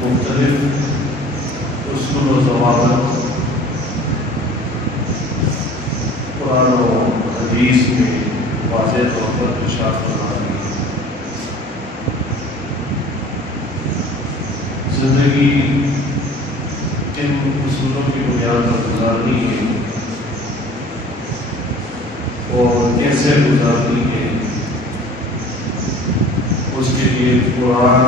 مختلف اصول و ضوابط قرآن و حدیث میں واضح طور پر ارشاد فرما دی ہے۔ زندگی ان اصولوں کی بنیاد پر گزارنی ہے اور کیسے گزارنی ہے، اس کے لیے قرآن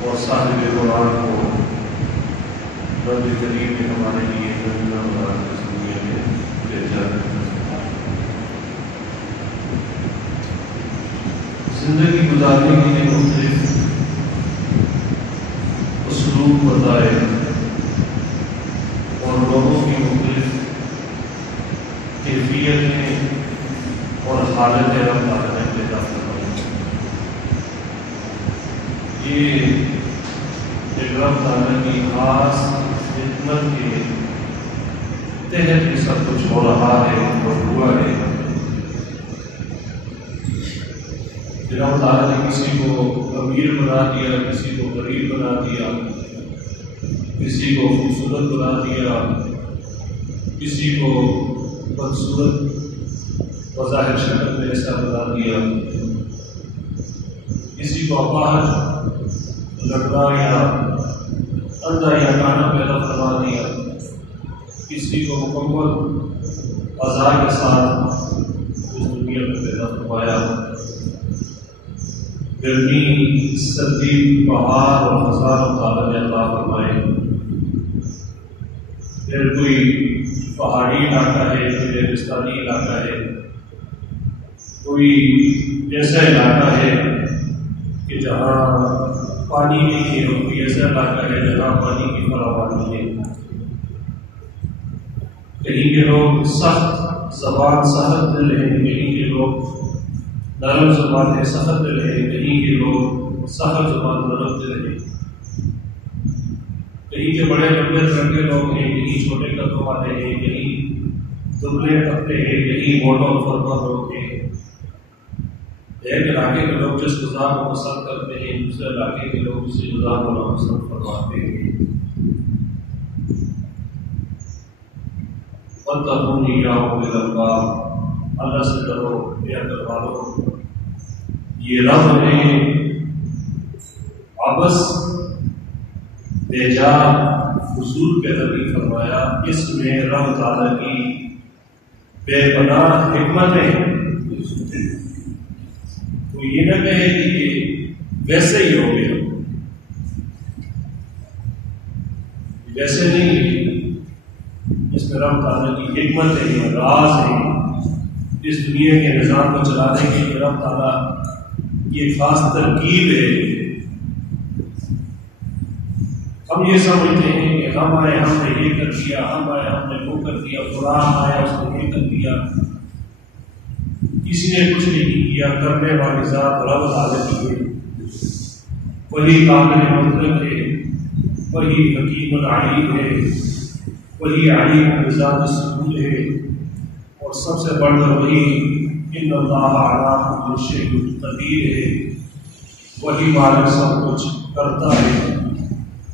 اور صاحب قرآن کو رب کریم نے ہمارے لیے نمونہ بنا کر دنیا میں بھیجا ہے۔ زندگی گزارنے کے لیے مختلف اسلوب بتائے اور لوگوں کی مختلف کیفیتیں اور حالتیں رب تعالیٰ نے پیدا فرمائی۔ یہ ایک رب تعالیٰ کی خاص حکمت کے تحت یہ سب کچھ ہو رہا ہے اور ہوا ہے۔ رب تعالیٰ نے کسی کو امیر بنا دیا، کسی کو غریب بنا دیا، کسی کو خوبصورت بنا دیا، کسی کو بدصورت بظاہر شکل میں ایسا بنا دیا، کسی کو اپاہج لڑنا یا اندھا یا کانا پیدا فرما دیا، کسی کو مکمل عذاب کے ساتھ اس دنیا میں پیدا فرمایا۔ گرمی، سردی، بہار اور خزاں تعالیٰ نے عطا فرمائے۔ پھر کوئی پہاڑی علاقہ ہے، کوئی ریگستانی علاقہ ہے، کوئی ایسا علاقہ ہے کہ جہاں پانی نہیں ہے، اور کوئی ایسا علاقہ ہے جہاں پانی کی فراوانی ہے۔ کہیں کے لوگ سخت زبان سخت دل ہیں، کہیں کے لوگ نرم زبان ہے سخت دل ہے، کہیں کے لوگ سخت زبان نرم دل ہے، کہیں کے بڑے لمبے رنگ کے لوگ ہیں، کہیں چھوٹے قدوں والے ہیں، کہیں دبلے پتلے ہیں، کہیں موٹا فرما لوگ ہیں۔ ایک علاقے کے لوگ جس غذا کو پسند کرتے ہیں، دوسرے علاقے کے لوگ اسی غذا کو پسند فرماتے ہیں۔ وَاتَّقُونِ يَا أُولِي الْأَلْبَابِ، اللہ سے ڈرو اے عقل والو۔ یہ رب نے عبث بے جا فضول پیدا نہیں فرمایا، اس میں رب تعالیٰ کی بے پناہ حکمتیں۔ تو یہ نہ کہے کہ ویسے ہی ہو گیا، ویسے نہیں، اس میں رب تعالیٰ کی حکمتیں ہیں، راز ہیں۔ اس دنیا کے نظام کو چلانے کے لیے رب تعالیٰ کی ایک خاص ترکیب ہے۔ ہم یہ سمجھتے ہیں کہ ہم آئے ہم نے یہ کر دیا، ہم آئے ہم نے وہ کر دیا، قرآن آیا اس نے یہ کر دیا۔ کسی نے کچھ نہیں کیا، کرنے والی ذات رب تعالیٰ ہے، وہی قابل مطلق ہے، وہی حکیم العلیم ہے، وہی علیم بذات الصدور ہے، اور سب سے بڑھ کر وہی ان اللہ علی کل شیء قدیر ہے، وہی مالک سب کچھ کرتا ہے۔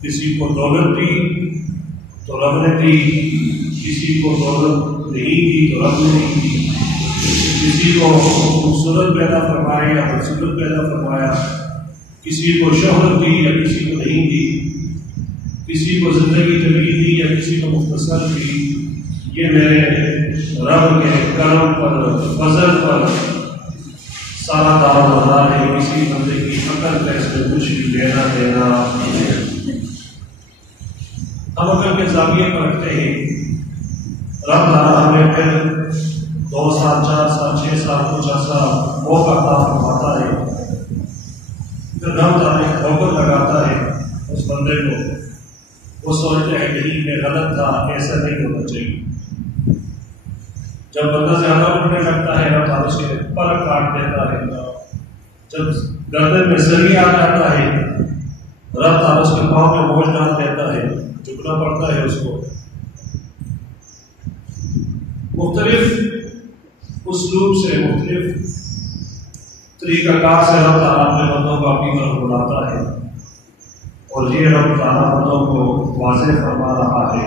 کسی کو دولت دی تو رب نے دی، کسی کو دولت نہیں دی تو رب نے نہیں دی، کسی کو خوبصورت پیدا فرمایا یا بدصورت پیدا فرمایا، کسی کو شہرت دی یا کسی کو نہیں دی، کسی کو زندگی طویل دی یا کسی کو مختصر دی۔ یہ میرے رب کے کرم پر، فضل پر سارا دار مدار ہے، کسی بندے کی عقل کا اس میں کچھ بھی لینا دینا نہیں ہے۔ ہم عقل کے زاویے پر رکھتے ہیں، رب تعالیٰ ہمیں پھر 2 سال 4 سال 6 سال کچھ عرصہ موقع عطا فرماتا ہے، پھر رب تعالیٰ ایک ٹھوکر لگاتا ہے اس بندے کو، وہ سوچتا ہے کہ میں غلط تھا، ایسا نہیں ہونا چاہیے۔ جب بندہ زیادہ اٹھنے لگتا ہے رب تعالیٰ اس کے پر کاٹ دیتا ہے، جب گردن میں سری آ جاتا ہے رب تعالیٰ اس کے پاؤں میں بوجھ ڈال دیتا ہے، جھکنا پڑتا ہے اس کو۔ مختلف اسلوب سے، مختلف طریقہ کار سے رب تعالیٰ اپنے بندوں کو اپنی طرف بلاتا ہے۔ علامتوں کو واضح فرما رہا ہے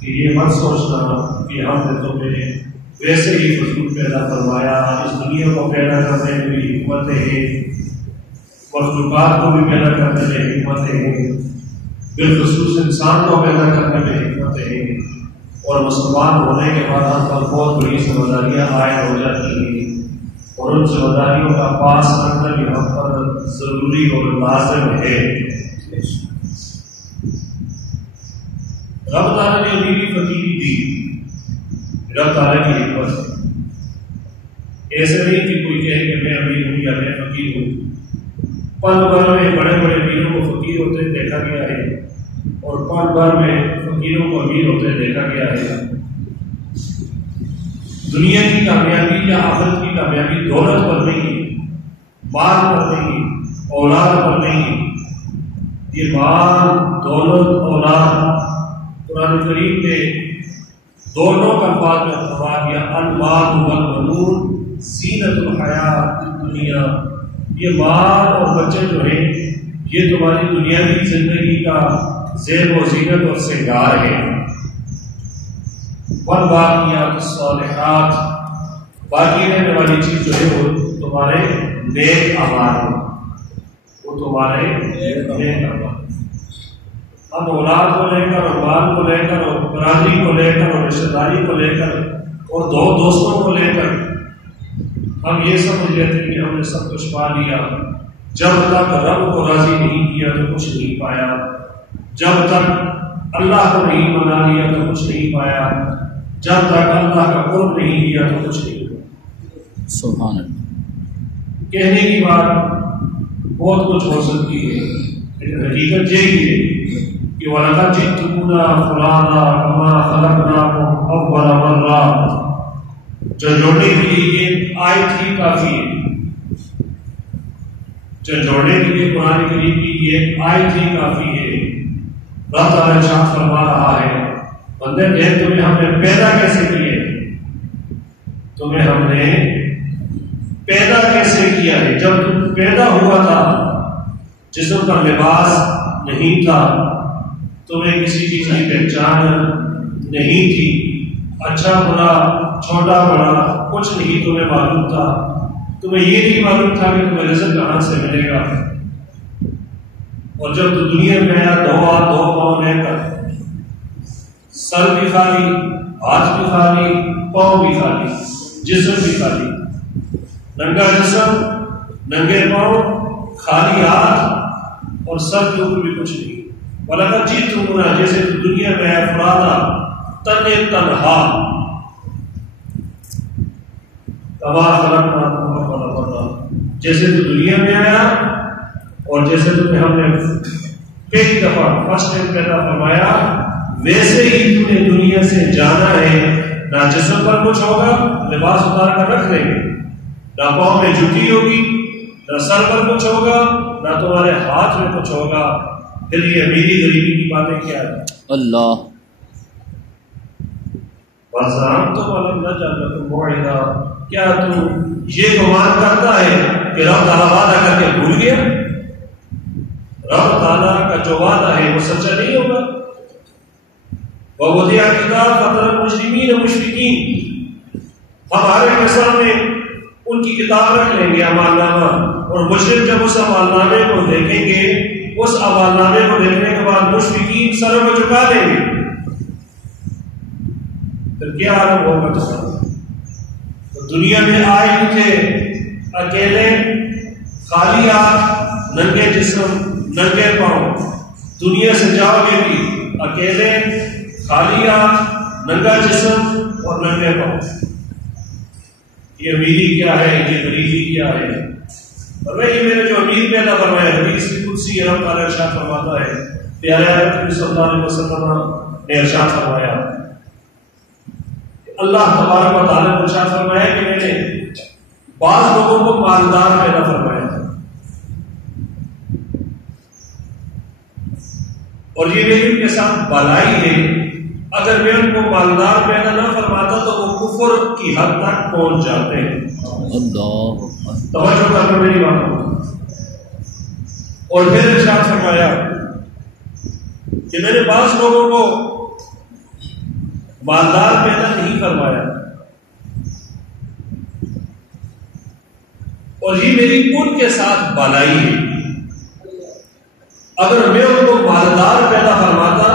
کہ یہ مت سوچنا کہ ہم نے تمہیں ویسے ہی فضول پیدا فرمایا، اس دنیا کو پیدا کرنے میں بھی حکمتیں ہیں، مخلوقات کو بھی پیدا کرنے میں حکمتیں ہیں، بالخصوص انسان کو پیدا کرنے میں حکمتیں ہیں، اور مسلمان ہونے کے بعد ہم پر بہت بڑی ذمہ داریاں عائد ہو جاتی ہیں، اور ان ذمہ داریوں کا پاس کرنا بھی ہم پر ضروری اور لازم ہے۔ رب تعالیٰ نے ابھی فقیری دی، رب تعالیٰ کی حکمت ایسے نہیں کہ کوئی کہے کہ میں امیر ہوں یا میں فقیر ہوں۔ پل بھر میں بڑے بڑے امیروں کو فقیر ہوتے دیکھا گیا ہے، اور پل بھر میں فقیروں کو امیر ہوتے دیکھا گیا ہے۔ دنیا کی کامیابی یا آخرت کی کامیابی دولت پر نہیں، مال پر نہیں، اولاد پر نہیں۔ یہ مال، دولت، اولاد قرآن کریم نے دونوں کا الفاظ میں فرما دیا، المال والبنون زینت الحیات الدنیا۔ یہ مال اور بچے جو ہیں یہ تمہاری دنیاوی زندگی کا زیب و زینت اور سنگار ہے۔ والباقیات الصالحات، باقی رہنے والی چیز جو ہے وہ تمہارے نیک اعمال ہے، وہ تمہارے نیک اعمال۔ ہم اولاد کو لے کر، اور مال کو لے کر، اور برادری کو لے کر، اور رشتہ داری کو لے کر، اور دو دوستوں کو لے کر ہم یہ سمجھ لیتے ہیں کہ ہم نے سب کچھ پا لیا۔ جب تک رب کو راضی نہیں کیا تو کچھ نہیں پایا، جب تک اللہ کو نہیں منا لیا تو کچھ نہیں پایا، جب تک اللہ کا قرب نہیں کیا تو کچھ نہیں پایا۔ سبحان اللہ۔ کہنے کی بات بہت کچھ ہو سکتی ہے، لیکن حقیقت یہی ہے کہ وَلَقَدْ جِئْتُمُونَا فُرَادَىٰ كَمَا خَلَقْنَاكُمْ أَوَّلَ مَرَّةٍ۔ جھنجھوڑنے کے لیے یہ آیت ہی کافی ہے، جھنجھوڑنے کے لیے قرآن کریم کی یہ آیت ہی کافی ہے۔ اللہ تعالیٰ ارشاد فرما رہا ہے، بندے دیکھ تمہیں ہم نے پیدا کیسے کیے، تمہیں ہم نے پیدا کیسے کیا ہے۔ جب تم پیدا ہوا تھا جسم کا لباس نہیں تھا، تمہیں کسی چیز کی پہچان نہیں تھی، اچھا برا، چھوٹا بڑا کچھ نہیں تمہیں معلوم تھا، تمہیں یہ نہیں معلوم تھا کہ تمہیں رزق کہاں سے ملے گا۔ اور جب تو دنیا میں آیا، دو ہاتھ دو پاؤں لے کر، سر بھی خالی، ہاتھ بھی خالی، پاؤں بھی خالی، جسم بھی خالی، ننگا جسم، ننگے پاؤں، خالی ہاتھ، اور سر کے اوپر بھی کچھ نہیں۔ وَلَقَدْ جِئْتُمُونَا، جیسے تو دنیا میں آیا فرادا، تنہا، کما خلقناکم اول مرہ، جیسے تو دنیا میں آیا اور جیسے تمہیں ہم نے پہلی دفعہ فرسٹ ٹائم پیدا فرمایا، ویسے ہی تمہیں دنیا سے جانا ہے۔ نہ جسم پر کچھ ہوگا، لباس اتار کر رکھ لیں گے، نہ پاؤں میں جوتی ہوگی، نہ سر پر کچھ ہوگا، نہ تمہارے ہاتھ میں کچھ ہوگا۔ پھر یہ امیری غریبی کی باتیں کیا ہے؟ اللہ وَزَعَمْتُمْ أَلَمْ نَجْعَلْ لَكُم مَّوْعِدًا، کیا تم یہ گمان کرتا ہے کہ رب تعالیٰ وعدہ کر کے بھول گیا؟ رب تعالیٰ کا جو وعدہ ہے وہ سچا نہیں ہوگا۔ وَوُضِعَ الْكِتَابُ فَتَرَى الْمُجْرِمِينَ مُشْفِقِينَ، ہم ہمارے سامنے ان کی کتاب رکھ لیں گے، اعمال نامہ، اور مجرم جب اس اعمال نامے کو دیکھیں گے، اس اعمال نامے کو دیکھنے کے بعد مشفقین سروں کو جھکا دیں گے۔ پھر کیا عالم ہوگا تمہارا؟ تو دنیا میں آئے ہی تھے اکیلے، خالی ہاتھ، ننگے جسم، ننگے پاؤں، دنیا سے جاؤ گے بھی اکیلے، خالی ہاتھ، ننگا جسم اور ننگے پاؤں۔ یہ امیری کیا ہے، یہ غریبی کیا ہے؟ اور یہ میرے جو امیر پیدا فرمایا، حدیث قدسی رب تعالیٰ ارشاد فرماتا ہے، پیارے نبی صلی اللہ علیہ وسلم نے ارشاد فرمایا، اللہ تبارک و تعالیٰ نے ارشاد فرمایا کہ میں نے بعض لوگوں کو مالدار پیدا فرمایا تھا، اور یہ میری ان کے ساتھ بلائی ہے، اگر میں ان کو مالدار پیدا نہ فرماتا تو وہ کفر کی حد تک پہنچ جاتے ہیں۔ توجہ کر میری بات، اور پھر ارشاد فرمایا کہ میں نے بعض لوگوں کو مالدار پیدا نہیں فرمایا اور یہ میری ان کے ساتھ بالائی ہے. اگر میں ان کو مالدار پیدا فرماتا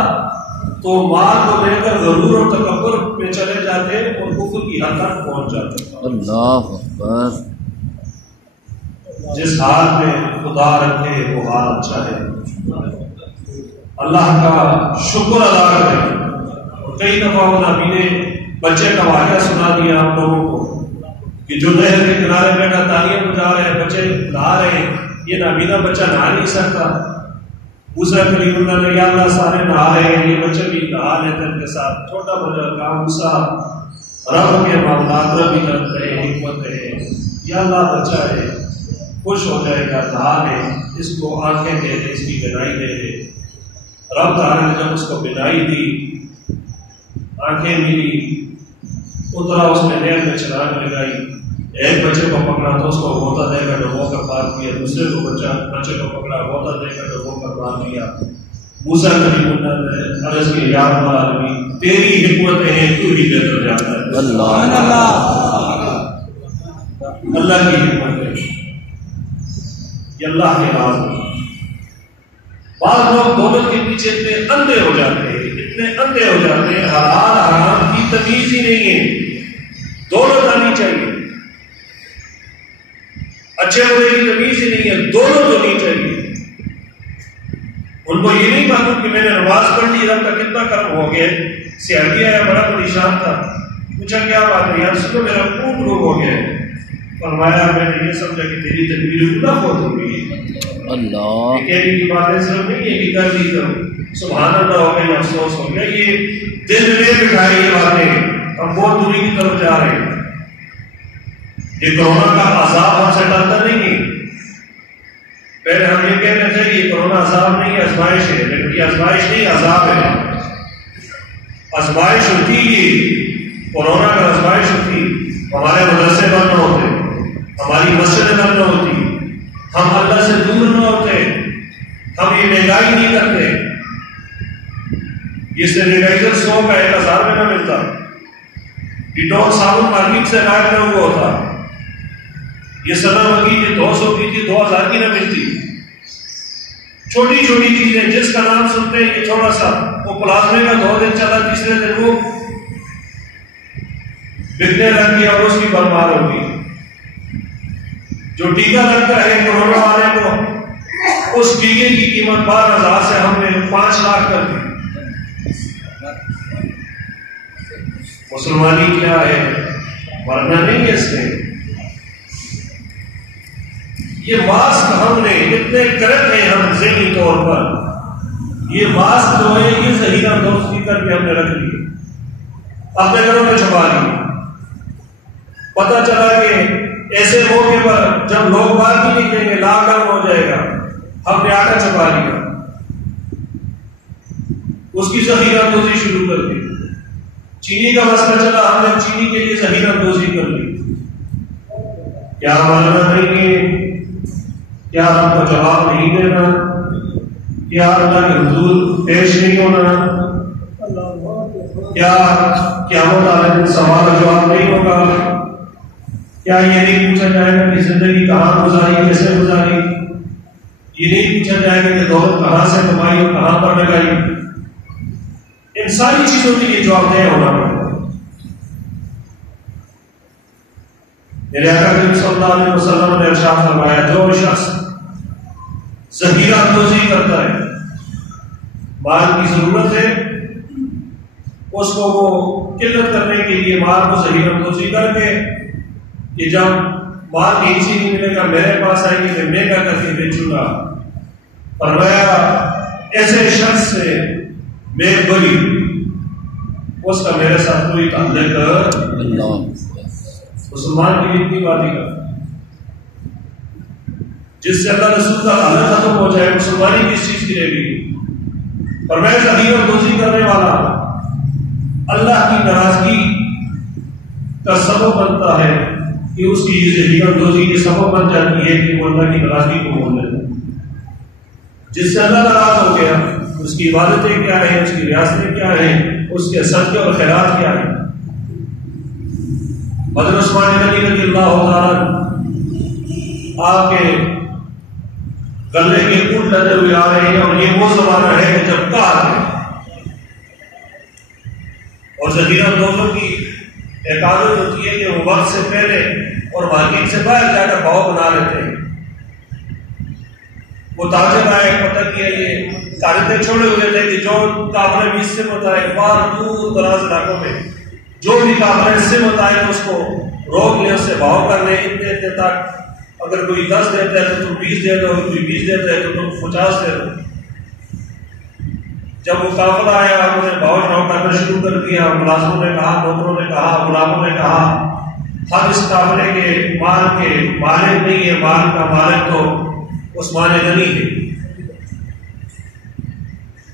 تو مال کو لے کر غرور اور تکبر پہ چلے جاتے اور کفر کی حد تک پہنچ جاتے. اللہ اکبر. جس حال میں خدا رکھے وہ حال اچھا ہے. اللہ کا شکر ادا کریں. اور کئی دفعہ نبی نے بچے کا واقعہ سنا دیا آپ لوگوں کو کہ جو نہر کے کنارے بیٹھا تالیاں بجا رہے ہیں, بچے نہا رہے ہیں, یہ نابینا بچہ نہا نہیں سکتا. موسیٰ کلیم اللہ نے یا اللہ سارے نہا رہے ہیں, یہ بچے بھی نہا لیتے ان کے ساتھ. چھوٹا بچہ کہا موسیٰ رب کے معاملات ربی کرتے ہیں, حکمت ہے, یا اللہ بچہ ہے خوش ہو جائے گا, نہا لے, اس کو آنکھیں دے دے, اس کی بینائی دے دے. رب تعالیٰ نے جب اس کو بینائی دی, آنکھیں ملی, اترا اس نے نہر میں چھلانگ لگائی, ایک بچے کو پکڑا تو اس کو غوطہ دے کر ڈبو کر پار کیا, دوسرے کو بچے کو پکڑا غوطہ دے کر ڈبو کر پار کیا. موسیٰ کلیم اللہ نے عرض کی یا رب العالمین تیری حکمتیں ہیں, تو ہی بہتر جانتا ہے. اللہ کی حکمت ہے, یہ اللہ کے راز ہے. بعض لوگ دولت کے پیچھے اتنے اندھے ہو جاتے ہیں, اتنے اندھے ہو جاتے ہیں, حلال حرام کی تمیز ہی نہیں ہے. دولت آنی چاہیے, اچھے برے کی تمیز ہی نہیں ہے, دولت ہونی چاہیے. ان کو یہ نہیں معلوم کہ میں نے نماز پڑھ لی, رب کا کتنا کرم ہو گیا. سیاحتی آیا, بڑا پریشان تھا, پوچھا کیا بات ہے یار, سنو میرا خون روگ ہو گیا. فرمایا میں نے یہ سمجھا کہ تیری تدبیر گناہ بہت ہو گئی. اللہ کہنے کی باتیں صرف نہیں ہے کہ کر لی تو سبحان اللہ ہو گئی, افسوس ہو گیا. یہ دل میں بٹھائی یہ باتیں, ہم بہت دوری کی طرف جا رہے ہیں. یہ کورونا کا عذاب ہم سے ڈرتا نہیں ہے. پہلے ہم یہ کہتے تھے کہ یہ کورونا عذاب نہیں ہے, آزمائش ہے. لیکن یہ آزمائش نہیں, عذاب ہے. آزمائش ہوتی ہے, کورونا کا آزمائش ہوتی. ہمارے مدرسے بند نہ ہوتے, ہماری مسجدیں بند نہ ہوتی, ہم اللہ سے دور نہ ہوتے, ہم یہ مہنگائی نہیں کرتے. یہ سینیٹائزر 100 کا 1000 میں نہ ملتا, ڈیٹول صابن مارکیٹ سے غائب نہ ہوا ہوتا, یہ سنا منگی تھی 200 کی تھی 2000 کی نہ ملتی. چھوٹی چھوٹی چیزیں جس کا نام سنتے ہیں یہ تھوڑا سا, وہ پلازمے کا 2 دن چلا, تیسرے دن وہ بکنے لگ گیا اور اس کی برباد ہوگی. جو ٹیکا لگتا ہے کورونا والے کو, اس ٹیکے کی قیمت 12,000 سے ہم نے 5 لاکھ کر دی. مسلمانی کیا ہے, مرنا نہیں ہے اس میں. یہ ماسک ہم نے اتنے کرت ہیں ہم ذہنی طور پر, یہ ماسک جو ہے یہ ذہینہ دوستی کر کے ہم نے رکھ لیے, اپنے گھروں میں چھپا لیے. پتہ چلا کہ ایسے موقع پر جب لوگ باہر بھی نکلیں گے لاک ڈاؤن ہو جائے گا, ہم نے آٹا چھپا لیا, اس کی ذخیرہ دوزی شروع کر دی. چینی کا مسئلہ چلا, ہم نے چینی کے لیے ذخیرہ دوزی کر لی. کیا ماننا نہیں ہے, کیا ہم کو جواب نہیں دینا, کیا اللہ کے حضور پیش نہیں ہونا, کیا قیامت والے دن سوال و جواب نہیں ہوگا, کیا یہ نہیں پوچھا جائے گا کہ زندگی کہاں گزاری, کیسے گزاری, یہ نہیں پوچھا جائے گا کہ دولت کہاں سے کمائی اور کہاں پر لگائی. ان ساری چیزوں کے لیے جواب دہ ہونا پڑتا ہے. میرے آقا کریم صلی اللہ علیہ وسلم نے ارشاد فرمایا, جو شخص ذخیرہ اندوزی کرتا ہے, مال کی ضرورت ہے, اس کو وہ قلت کرنے کے لیے مال کو ذخیرہ اندوزی کر کے کہ جب مال کہیں سے نہیں ملے گا میرے پاس آئیں گے میں مہنگا کر کے بیچوں گا. فرمایا ایسے شخص سے میں بری, اس کا میرے ساتھ کوئی تعلق. مسلمان کی لیے اتنی بات ہی کرتا ہے جس سے اللہ رسول کا تعلق ختم ہو جائے, مسلمانی کس چیز کی رہ گئی. فرمایا ذخیرہ دوزی کرنے والا اللہ کی ناراضگی کا سبب بنتا ہے کہ اس کی ذخیرہ دوزی کے سبب بن جاتی ہے کہ وہ اللہ کی ناراضگی کو بول دیتا ہے, جس سے اللہ ناراض ہو گیا اس کی عبادتیں کیا ہیں، اس کی ریاستیں کیا ہیں، اس کے صدقے اور خیرات کیا ہیں۔ حضرت عثمان غنی رضی اللہ تعالیٰ آپ کے گلے کے اونٹ لگے ہوئے آ رہے ہیں، اور یہ وہ زمانہ ہے کہ جب کار ہے اور ذخیرہ دوزوں کی ایک عادت ہوتی ہے کہ وہ وقت سے پہلے اور مارکیٹ سے باہر جا کر بھاؤ بنا لیتے ہیں۔ وہ تاجر آئے، پتہ کیا یہ تاریخیں چھوڑے ہوئے تھے کہ جو کافر بھی اس سے متعلق باہر دور دراز علاقوں میں جو بھی کافر اس سے متعلق اس کو روک لے، اس سے بھاؤ کر لے اتنے تک۔ اگر کوئی 10 دیتا ہے تو تم 20 دے دو، کوئی 20 دیتا ہے تو تم 50 دے دو۔ جب وہ قافلہ آیا انہوں نے بھاؤ چڑھاؤ کرنا شروع کر دیا۔ ملازموں نے کہا، نوکروں نے کہا، غلاموں نے کہا ہم اس قافلے کے مال کے مالک نہیں ہے، مال کا مالک تو عثمان غنی ہے۔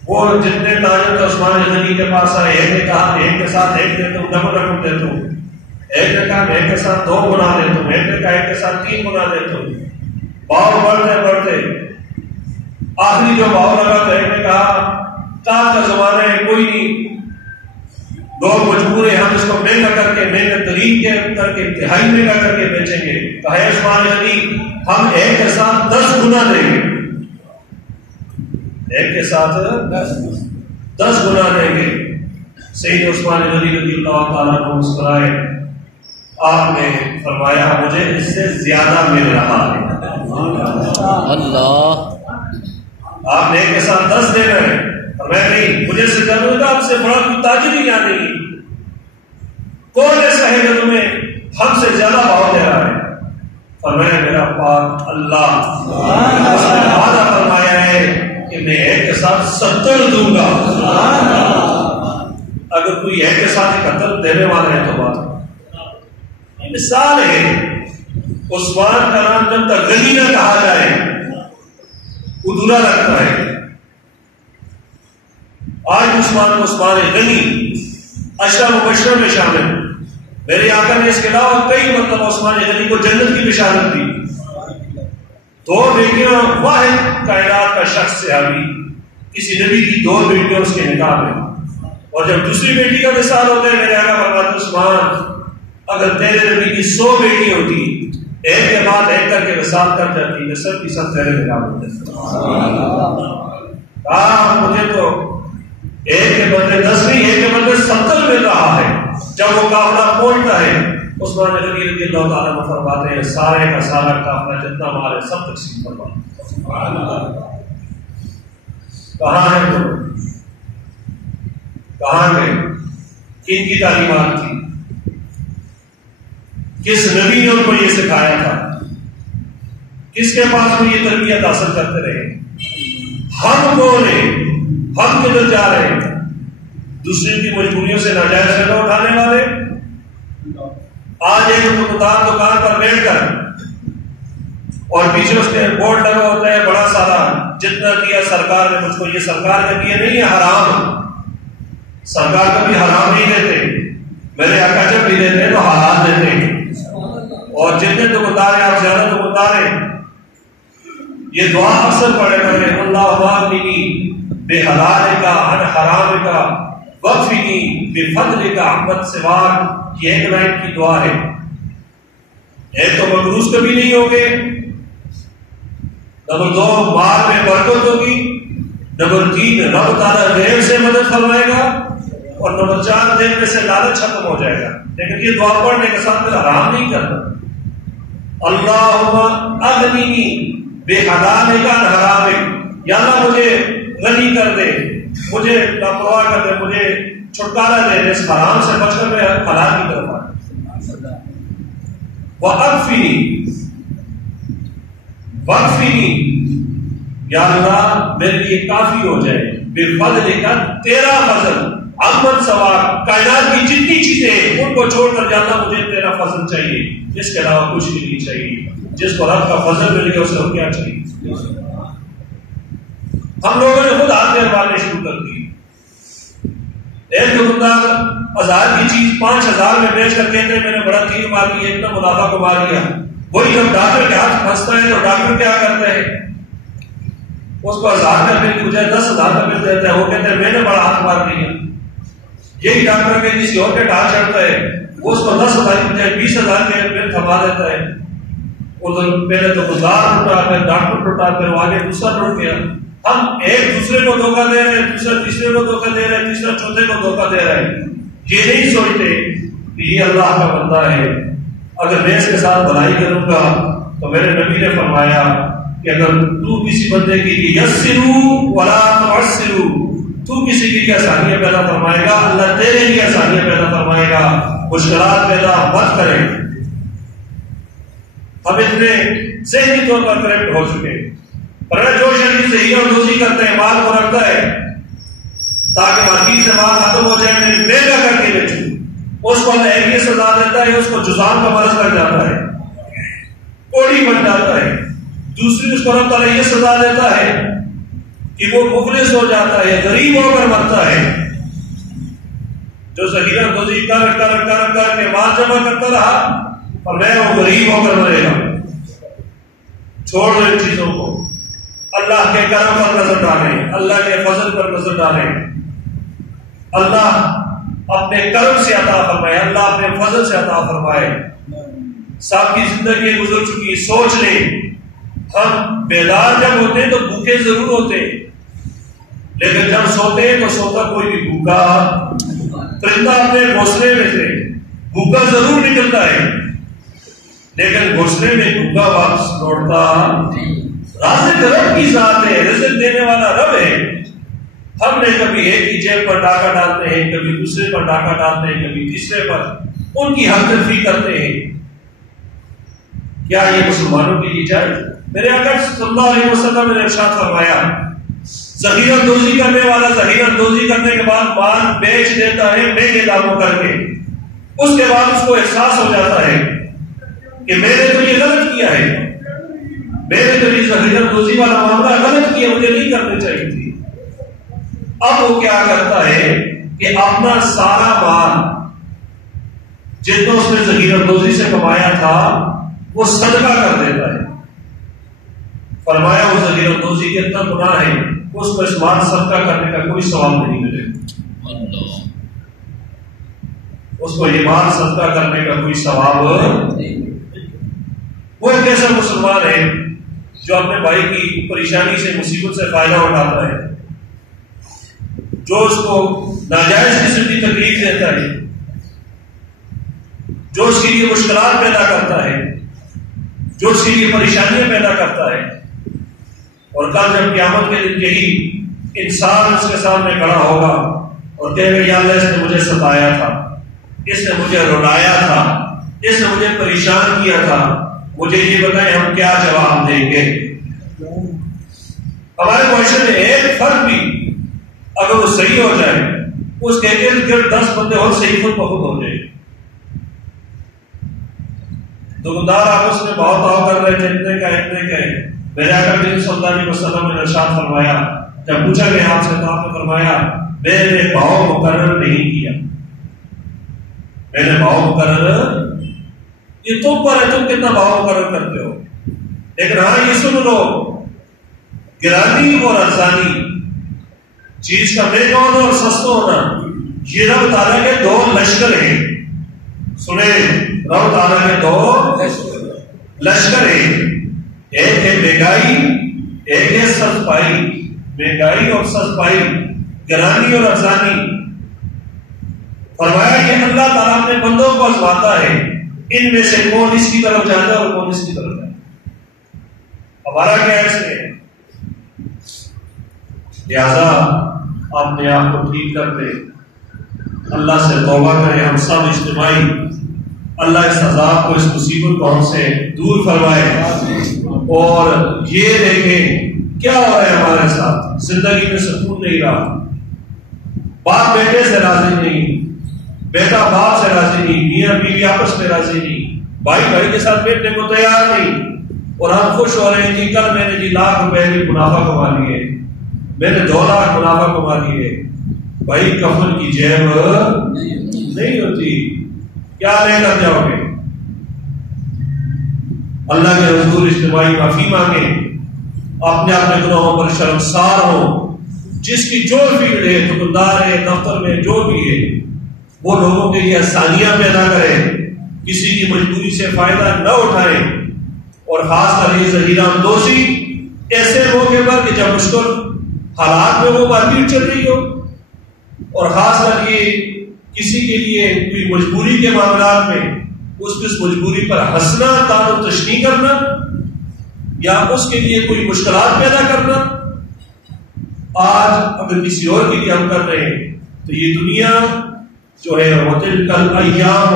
وہ جتنے تاجر تھے عثمان غنی کے پاس آئے، ایک نے کہا ایک کے ساتھ ایک دیتا ہوں، ڈبل رقم دیتا ہوں، ایک نے کہا ایک کے ساتھ 2 گنا دیتا ہوں، ایک نے کہا ایک کے ساتھ 3 گنا دیتا ہوں۔ بھاؤ بڑھتے بڑھتے آخری جو بھاؤ لگا تو ایک نے کہا کاج کا زمانہ ہے، کوئی نہیں، لوگ مجبور ہیں، ہم اس کو مہنگا کر کے مہنگا ترین کر کے انتہائی مہنگا کر کے بیچیں گے۔ کہا عثمان غنی ہم ایک کے ساتھ 10 گنا دیں گے، ایک کے ساتھ 10 گنا دیں گے۔ سید عثمان غنی رضی اللہ تعالیٰ عنہ مسکرائے، آپ نے فرمایا مجھے اس سے زیادہ مل رہا ہے۔ اللہ، آپ نے ایک کے ساتھ 10 دینا ہے، میں نہیں، مجھے سے ضرورت ہے، آپ سے بڑا کوئی تاجر ہی یہاں نہیں۔ کون ایسا ہے جو تمہیں ہم سے زیادہ بھاؤ دے رہا ہے؟ فرمایا میرا پاک اللہ، اس نے وعدہ فرمایا ہے کہ میں ایک کے ساتھ 70 دوں گا۔ اگر کوئی ایک کے ساتھ 71 دینے والا ہے تو بات یہ مثال ہے۔ عثمان کا نام جب تک غنی نہ کہا جائے ادھورا لگتا ہے۔ آج عثمان غنی اشرا مبشرہ میں شامل۔ میرے آقا نے اس کے علاوہ کئی مرتبہ عثمان غنی کو جنت کی بشارت دی۔ 2 بیٹیاں، واحد کائنات کا شخص صحابی، کسی نبی کی 2 بیٹیاں اس کے نکاح میں، اور جب دوسری بیٹی کا وصال ہوتا ہے میرے آقا فرماتے عثمان اگر تیرے نبی کی 100 بیٹی ہوتی، ایک کے بعد ایک کر کے وصال کر جاتی، میں سب کی سب تیرے نکاح ہوتے۔ مجھے تو ایک کے بدلے 10 نہیں، ایک کے بدلے 70 مل رہا ہے۔ جب وہ قافلہ پہنچتا ہے عثمان غنی رضی اللہ تعالیٰ عنہ فرماتے ہیں سارے کا سارا قافلہ جتنا مال ہے سب تقسیم فرماتے۔ کہاں ہے تو کہاں گئے؟ کن کی تعلیمات تھی؟ کس نبی نے ان کو یہ سکھایا تھا؟ کس کے پاس وہ یہ تربیت حاصل کرتے رہے؟ ہم کون ہیں؟ ہم کدھر جا رہے ہیں؟ دوسرے کی مجبوریوں سے ناجائز فائدہ اٹھانے والے؟ آج ایک دکان پر بیٹھ کر اور پیچھے اس کے بورڈ لگا ہوتا ہے بڑا سارا، جتنا دیا سرکار نے مجھ کو، یہ سرکار نے دیا نہیں ہے، حرام۔ سرکار کبھی حرام نہیں دیتے، میرے آقا جب بھی دیتے ہیں تو حلال دیتے ہیں۔ اور جتنے دکاندار ہیں آپ زیادہ دکاندار ہیں، یہ دعا اکثر پڑھے کرے، اللہ واغننی بحلالک عن حرامک وکفنی بفضلک عمن سواک۔ یہ ایک لائن کی دعا ہے۔ ایک تو مقروض کبھی نہیں ہوگے، نمبر 2 مال میں برکت ہوگی، نمبر 3 رب تعالیٰ غیر سے مدد فرمائے گا، اور نمبر 4 دل میں سے لالچ ختم ہو جائے گا۔ لیکن یہ دعا پڑھنے کے ساتھ پھر حرام نہیں کرنا۔ اللہم اغننی بحلالک عن حرامک، یا اللہ مجھے غنی کر دے، مجھے لاپرواہ کر دے، مجھے چھٹکارا دے، اس حرام سے بچ کر میں حلال کی طرف آئے۔ وَأَكْفِنِي، یا اللہ میرے لیے کافی ہو جائے، بِفَضْلِکَ، تیرا فضل، عمن سواک، کائنات کی جتنی چیزیں ہیں ان کو چھوڑ کر جاننا مجھے تیرا فضل چاہیے، جس کے علاوہ کچھ بھی نہیں چاہیے۔ جس کو رب کا فضل مل گیا اسے ہم کیا چاہیے؟ ہم لوگوں نے خود ہاتھ میں مارنے شروع کر دی۔ ایک دکاندار 1000 کی چیز 5000 میں بیچ کر کہتے ہیں میں نے بڑا تیر مار لیا، اتنا منافع کما لیا۔ وہی جب ڈاکٹر کے ہاتھ پھنستا ہے تو ڈاکٹر کیا کرتا ہے؟ اس کو 1000 کا بل مجھے 10,000 کا بل دیتا ہے، وہ کہتے ہیں میں نے بڑا ہاتھ مار دیا. یہی ڈاکٹر کے کسی اور کے ڈال چڑھتا ہے، وہ اس کو 10,000 کی بجائے 20,000 کے بل تھما دیتا ہے. پہلے تو گزار ٹوٹا، پھر ڈاکٹر ٹوٹا، پھر آگے دوسرا ٹوٹ گیا. ہم ایک دوسرے کو دھوکہ دے رہے ہیں، دوسرا تیسرے کو دھوکہ دے رہے ہیں، تیسرا چوتھے کو دھوکہ دے رہے ہیں. یہ نہیں سوچتے کہ یہ اللہ کا بندہ ہے، اگر میں اس کے ساتھ بھلائی کروں گا تو میرے نبی نے فرمایا کہ اگر تو کسی بندے کی یسروا ولا تعسروا، تو کسی کی آسانیاں پیدا فرمائے گا، اللہ تیرے لیے آسانیاں پیدا فرمائے گا. مشکلات پیدا مت کرے. ہم اتنے ذہنی طور پر کریکٹ ہو چکے ہیں، پر جو شریف سے ہیرا دوزی کرتے ہیں، مال کو رکھتا ہے تاکہ مارکیٹ سے مال ختم ہو جائے، میں مہنگا کر کے بیچوں، اس کو اللہ ایک سزا دیتا ہے، اس کو جزام کا مرض لگ جاتا ہے، کوڑی بن جاتا ہے. دوسری اس کو اللہ تعالیٰ یہ سزا دیتا ہے کہ وہ مفلس ہو جاتا ہے، غریب ہو کر مرتا ہے. جو ذخیرہ دوزی کر کر کر کر کے مال جمع کرتا رہا اور میں وہ غریب ہو کر مرے گا. چھوڑ دو ان چیزوں کو، اللہ کے کرم پر نظر ڈالیں، اللہ کے فضل پر نظر ڈالیں. اللہ اپنے کرم سے عطا فرمائے، اللہ اپنے فضل سے عطا فرمائے. سب کی زندگی گزر چکی، سوچ لیں. ہم بیدار جب ہوتے ہیں تو بھوکے ضرور ہوتے ہیں، لیکن جب سوتے ہیں تو سوتا کوئی بھی بھوکا. پرندہ اپنے گھونسلے میں سے بھوکا ضرور نکلتا ہے، لیکن گھونسلے میں بھوکا واپس لوٹتا. رازق رب کی ذات ہے، رزق دینے والا رب ہے. ہم نے کبھی ایک کی جیب پر ڈاکہ ڈالتے ہیں، کبھی دوسرے پر ڈاکہ ڈالتے ہیں، کبھی تیسرے پر، ان کی حق تلفی کرتے ہیں. کیا یہ مسلمانوں کے لیے جائز؟ میرے آقا صلی اللہ علیہ وسلم نے ارشاد فرمایا ذخیرہ دوزی کرنے والا ذخیرہ دوزی کرنے کے بعد مال بیچ دیتا ہے مہنگے داموں کر کے، اس کے بعد اس کو احساس ہو جاتا ہے کہ میں نے تو یہ غلط کیا ہے، میں نے تو یہ ذخیرہ دوزی والا معاملہ غلط کیا، مجھے نہیں کرنی چاہیے تھی. اب وہ کیا کرتا ہے کہ اپنا سارا مال جتنا اس نے ذخیرہ دوزی سے کمایا تھا وہ صدقہ کر دیتا ہے. فرمایا وہ ذخیرہ دوزی کے اتنا گناہ ہے اس کو اس مال صدقہ کرنے کا کوئی ثواب نہیں ملے گا. اس کو یہ مال صدقہ کرنے کا کوئی ثواب نہیں. وہ ایک ایسا مسلمان ہے جو اپنے بھائی کی پریشانی سے مصیبت سے فائدہ اٹھاتا ہے، جو اس کو ناجائز قسم کی تکلیف دیتا ہے، جو اس کے لیے مشکلات پیدا کرتا ہے، جو اس کے لیے پریشانیاں پیدا کرتا ہے. اور کل جب قیامت کے دن یہی انسان اس کے سامنے کھڑا ہوگا اور کہے گا یا اللہ اس نے مجھے ستایا تھا، اس نے مجھے رلایا تھا، اس نے مجھے پریشان کیا تھا، مجھے یہ بتائیں ہم کیا جواب دیں گے؟ ہمارے معاشرے میں ایک فرد بھی اگر وہ صحیح ہو جائے، اس کے ارد گرد 10 بندے اور صحیح خود بخود ہو جائے. دکاندار آپس میں بہت بھاؤ کر رہے تھے، اتنے کا اتنے کا ہے. میرے آقا صلی اللہ علیہ وسلم نے ارشاد فرمایا، جب پوچھا گیا آپ سے تو آپ نے فرمایا میں نے بھاؤ مقرر نہیں کیا، میں نے بھاؤ مقرر، یہ تم پر ہے تم کتنا بھاؤ مقرر کرتے ہو. لیکن ہاں یہ سن لو، گرانی اور ارزانی چیز کا مہنگا ہونا اور سستا ہونا یہ رب تعالیٰ کے 2 لشکر ہیں. سنیں، رب تعالیٰ کے 2 لشکر ہیں. ایک ہے مہنگائی، ایک ہے سستائی. مہنگائی اور سستائی، گرانی اور ارزانی. فرمایا کہ اللہ تعالیٰ اپنے بندوں کو آزماتا ہے، ان میں سے کون اس کی طرف جاتا ہے اور کون اس کی طرف جاتا ہے. ہمارا کیا ہے اس میں؟ لہذا اپنے آپ کو ٹھیک کر دے، اللہ سے توبہ کریں. ہم سب اجتماعی اللہ اس عذاب کو، اس مصیبت کو ہم سے دور فرمائے. اور یہ دیکھیں کیا ہو رہا ہے ہمارے ساتھ، زندگی میں سکون نہیں رہا، باپ بیٹے سے راضی نہیں، بیٹا باپ سے راضی نہیں، میاں بیوی آپس میں راضی نہیں، بھائی بھائی کے ساتھ بیٹھنے کو تیار نہیں. اور ہم خوش ہو رہے ہیں کہ کل میں نے جی ₹1,00,000 کی منافع کما لیے، میں نے 2 لاکھ منافع کما لیے. بھائی کفن کی جیب نہیں ہوتی، کیا لے کر جاؤ گے؟ اللہ کے حضور اجتماعی معافی مانگے، اپنے اپنے گناہوں پر شرمسار ہوں. جس کی جو فیلڈ ہے، دکاندار ہے، دفتر میں جو بھی ہے، وہ لوگوں کے لیے آسانیاں پیدا کرے، کسی کی مجبوری سے فائدہ نہ اٹھائیں. اور خاص کر یہ ذخیرہ اندوزی ایسے موقع پر کہ جب مشکل حالات میں وہ مارکیٹ چل رہی ہو، اور خاص کر یہ کسی کے لیے کوئی مجبوری کے معاملات میں اس مجبوری پر ہنسنا، تان و تشنیع کرنا، یا اس کے لیے کوئی مشکلات پیدا کرنا. آج اگر کسی اور کے لیے ہم کر رہے ہیں تو یہ دنیا جو ہے وَتِلْكَ الْأَيَّامُ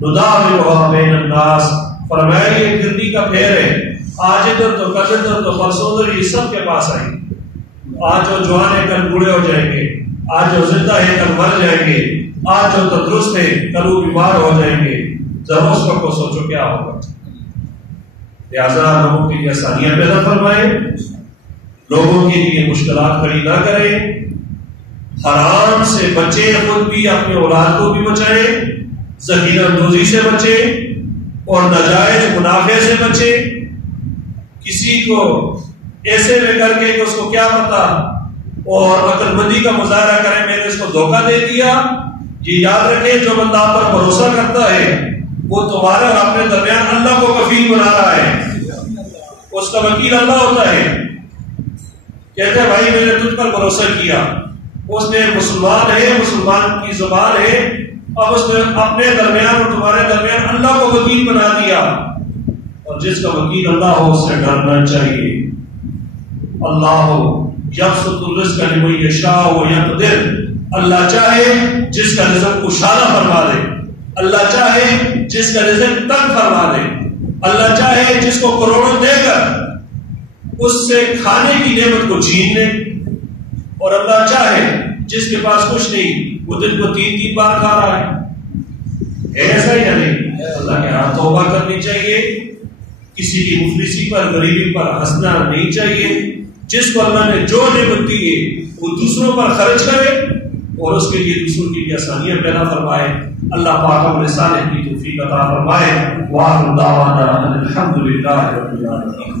نُدَاوِلُهَا بَيْنَ النَّاسِ، فرمایا یہ گردی کا پھیر ہے. آج ادھر تو کل ادھر تو پرسوں ادھر، یہ سب کے پاس آئیں. آج جو جوان ہے کل بوڑھے ہو جائیں گے، آج جو زندہ ہے کل مر جائیں گے، آج جو تندرست ہے کل وہ بیمار ہو جائیں گے. ذرا اس وقت کو سوچو کیا ہوگا. لہٰذا لوگوں کے لیے آسانیاں پیدا فرمائیں، لوگوں کے لیے مشکلات کھڑی نہ کریں، حرام سے بچیں، خود بھی اپنے اولاد کو بھی بچائیں، ذخیرہ اندوزی سے بچیں اور ناجائز منافع سے بچیں. کسی کو ایسے میں کر کے کہ اس کو کیا پتا اور عقل مندی کا مظاہرہ کریں میں نے اس کو دھوکہ دے دیا. یہ یاد رکھیں جو بندہ آپ پر بھروسہ کرتا ہے وہ تمہارے اور اپنے درمیان اللہ کو کفیل بنا رہا ہے، اس کا وکیل اللہ ہوتا ہے. کہتے ہیں بھائی میں نے تجھ پر بھروسہ کیا، اس نے مسلمان ہے، مسلمان کی زبان ہے، اب اس نے اپنے درمیان اور تمہارے درمیان اللہ کو وکیل بنا دیا. اور جس کا وکیل اللہ ہو اس سے ڈرنا چاہیے. اللہ یبسط الرزق لمن یشاء ویقدر، اللہ چاہے جس کا رزق کشادہ فرما دے، اللہ چاہے جس کا رزق تنگ فرما دے، اللہ چاہے جس کو کروڑوں دے کر اس سے کھانے کی نعمت کو چھین لے، اور اللہ چاہے جس کے پاس کچھ نہیں وہ دن کو 3 بار کھا رہا ہے. ایسا ہی نہیں. اللہ کے ہاں توبہ کرنی چاہیے، کسی کی مفلسی پر غریبی پر ہنسنا نہیں چاہیے. جس کو اللہ نے جو نعمت دی ہے وہ دوسروں پر خرچ کرے اور اس کے لیے دوسروں کی آسانیاں پیدا فرمائے. اللہ پاک ہم صالح کی توفیق عطا فرمائے. وآخر دعوانا الحمدللہ رب العالمین.